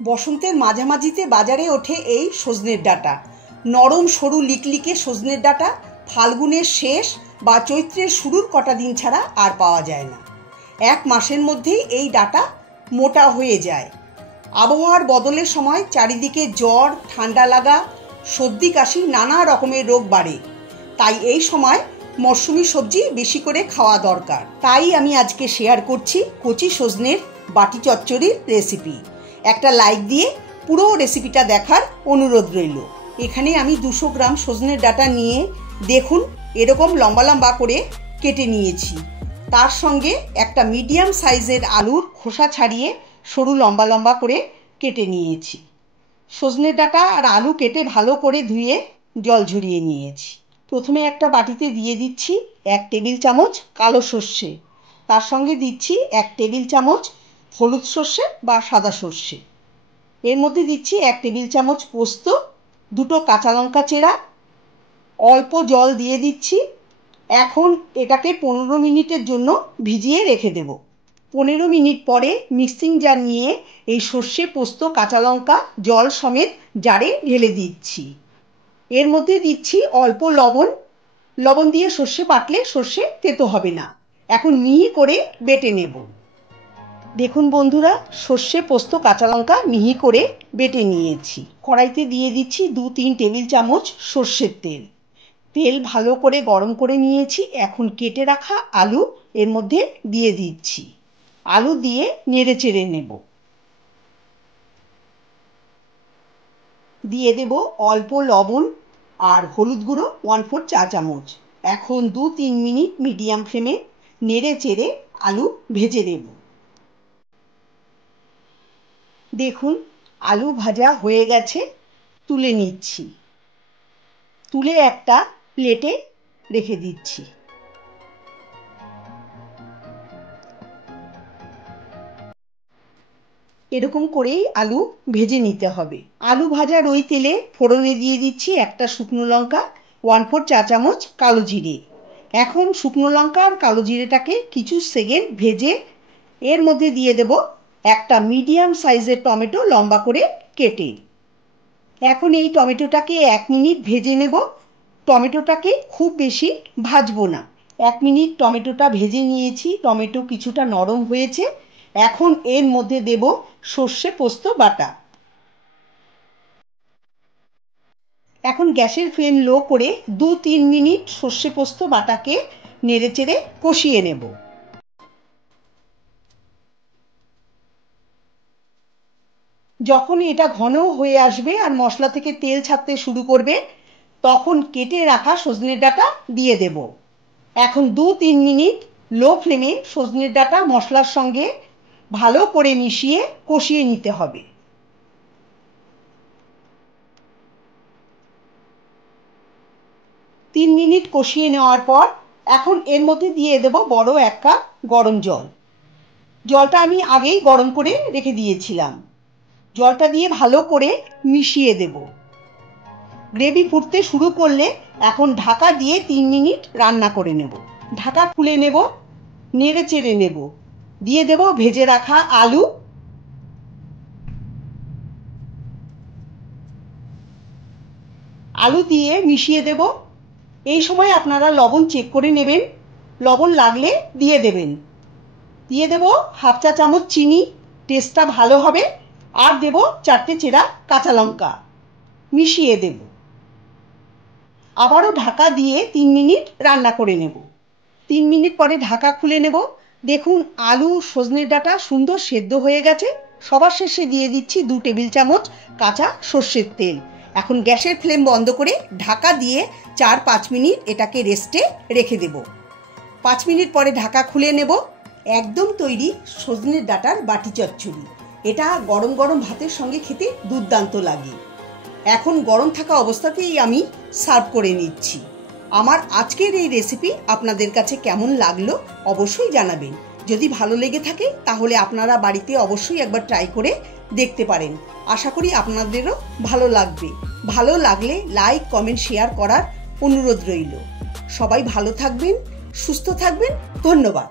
বসন্তের মাঝামাঝিতে বাজারে ওঠে এই সজনের ডাঁটা। নরম সরু লিকলিকে সজনের ডাঁটা ফাল্গুনের শেষ বা চৈত্রের শুরুর কটা দিন ছাড়া আর পাওয়া যায় না। এক মাসের মধ্যেই এই ডাঁটা মোটা হয়ে যায়। আবহাওয়ার বদলের সময় চারিদিকে জ্বর, ঠান্ডা লাগা, সর্দি কাশি নানা রকমের রোগ বাড়ে। তাই এই সময় মরশুমি সবজি বেশি করে খাওয়া দরকার। তাই আমি আজকে শেয়ার করছি কচি সজনের বাটি চচ্চড়ির রেসিপি। একটা লাইক দিয়ে পুরো রেসিপিটা দেখার অনুরোধ রইল। এখানে আমি 200 গ্রাম সজনের ডাঁটা নিয়ে দেখুন এরকম লম্বা লম্বা করে কেটে নিয়েছি। তার সঙ্গে একটা মিডিয়াম সাইজের আলুর খোসা ছাড়িয়ে সরু লম্বা লম্বা করে কেটে নিয়েছি। সজনের ডাঁটা আর আলু কেটে ভালো করে ধুয়ে জল ঝরিয়ে নিয়েছি। প্রথমে একটা বাটিতে দিয়ে দিচ্ছি 1 টেবিল চামচ কালো সর্ষে, তার সঙ্গে দিচ্ছি 1 টেবিল চামচ হলুদ সর্ষে বা সাদা সর্ষে। এর মধ্যে দিচ্ছি 1 টেবিল চামচ পোস্ত, 2টো কাঁচা লঙ্কা চেরা, অল্প জল দিয়ে দিচ্ছি। এখন এটাকে 15 মিনিটের জন্য ভিজিয়ে রেখে দেব। 15 মিনিট পরে মিক্সিং জার নিয়ে এই সর্ষে, পোস্ত, কাঁচা লঙ্কা জল সমেত জারে ঢেলে দিচ্ছি। এর মধ্যে দিচ্ছি অল্প লবণ। লবণ দিয়ে সর্ষে বাটলে সর্ষে তেতো হবে না। এখন মিহি করে বেটে নেব। দেখুন বন্ধুরা, সর্ষে, পোস্ত, কাঁচা লঙ্কা মিহি করে বেটে নিয়েছি। কড়াইতে দিয়ে দিচ্ছি 2-3 টেবিল চামচ সর্ষের তেল। তেল ভালো করে গরম করে নিয়েছি। এখন কেটে রাখা আলু এর মধ্যে দিয়ে দিচ্ছি। আলু দিয়ে নেড়ে চেড়ে নেব। দিয়ে দেব অল্প লবণ আর হলুদ গুঁড়ো 1/4 চা চামচ। এখন 2-3 মিনিট মিডিয়াম ফ্লেমে নেড়ে চেড়ে আলু ভেজে নেব। দেখুন আলু ভাজা হয়ে গেছে, তুলে নিচ্ছি। তুলে একটা প্লেটে রেখে দিচ্ছি। এরকম করেই আলু ভেজে নিতে হবে। আলু ভাজার ওই তেলে ফোড়নে দিয়ে দিচ্ছি একটা শুকনো লঙ্কা, 1/4 চা চামচ কালো জিরে। এখন শুকনো লঙ্কা আর কালো জিরেটাকে কিছু সেকেন্ড ভেজে এর মধ্যে দিয়ে দেব একটা মিডিয়াম সাইজের টমেটো লম্বা করে কেটে। এখন এই টমেটোটাকে 1 মিনিট ভেজে নেব। টমেটোটাকে খুব বেশি ভাজবো না। 1 মিনিট টমেটোটা ভেজে নিয়েছি। টমেটো কিছুটা নরম হয়েছে। এখন এর মধ্যে দেব সর্ষে পোস্ত বাটা। এখন গ্যাসের ফ্লেম লো করে 2-3 মিনিট সর্ষে পোস্ত বাটাকে নেড়ে চেড়ে কষিয়ে নেব। যখন এটা ঘন হয়ে আসবে আর মশলা থেকে তেল ছাড়তে শুরু করবে, তখন কেটে রাখা সজনের ডাঁটা দিয়ে দেব। এখন 2-3 মিনিট লো ফ্লেমে সজনের ডাঁটা মশলার সঙ্গে ভালো করে মিশিয়ে কষিয়ে নিতে হবে। 3 মিনিট কষিয়ে নেওয়ার পর এখন এর মধ্যে দিয়ে দেব বড় 1 কাপ গরম জল। জলটা আমি আগেই গরম করে রেখে দিয়েছিলাম। জলটা দিয়ে ভালো করে মিশিয়ে দেব। গ্রেভি ফুটতে শুরু করলে এখন ঢাকা দিয়ে 3 মিনিট রান্না করে নেব। ঢাকা খুলে নেব, নেড়ে চেড়ে নেব। দিয়ে দেব ভেজে রাখা আলু। আলু দিয়ে মিশিয়ে দেব। এই সময় আপনারা লবণ চেক করে নেবেন, লবণ লাগলে দিয়ে দেবেন। দিয়ে দেব 1/2 চা চামচ চিনি, টেস্টটা ভালো হবে। আর দেব 4টে চেরা কাঁচা লঙ্কা। মিশিয়ে দেব। আবারও ঢাকা দিয়ে 3 মিনিট রান্না করে নেব। 3 মিনিট পরে ঢাকা খুলে নেব। দেখুন আলু সজনের ডাঁটা সুন্দর সেদ্ধ হয়ে গেছে। সবার শেষে দিয়ে দিচ্ছি 2 টেবিল চামচ কাঁচা সর্ষের তেল। এখন গ্যাসের ফ্লেম বন্ধ করে ঢাকা দিয়ে 4-5 মিনিট এটাকে রেস্টে রেখে দেব। 5 মিনিট পরে ঢাকা খুলে নেব। একদম তৈরি সজনের ডাঁটার বাটি চচ্চড়ি। এটা গরম গরম ভাতের সঙ্গে খেতে দুর্দান্ত লাগে। এখন গরম থাকা অবস্থাতেই আমি সার্ভ করে নিচ্ছি। আমার আজকের এই রেসিপি আপনাদের কাছে কেমন লাগলো অবশ্যই জানাবেন। যদি ভালো লেগে থাকে তাহলে আপনারা বাড়িতে অবশ্যই একবার ট্রাই করে দেখতে পারেন। আশা করি আপনাদেরও ভালো লাগবে। ভালো লাগলে লাইক, কমেন্ট, শেয়ার করার অনুরোধ রইল। সবাই ভালো থাকবেন, সুস্থ থাকবেন। ধন্যবাদ।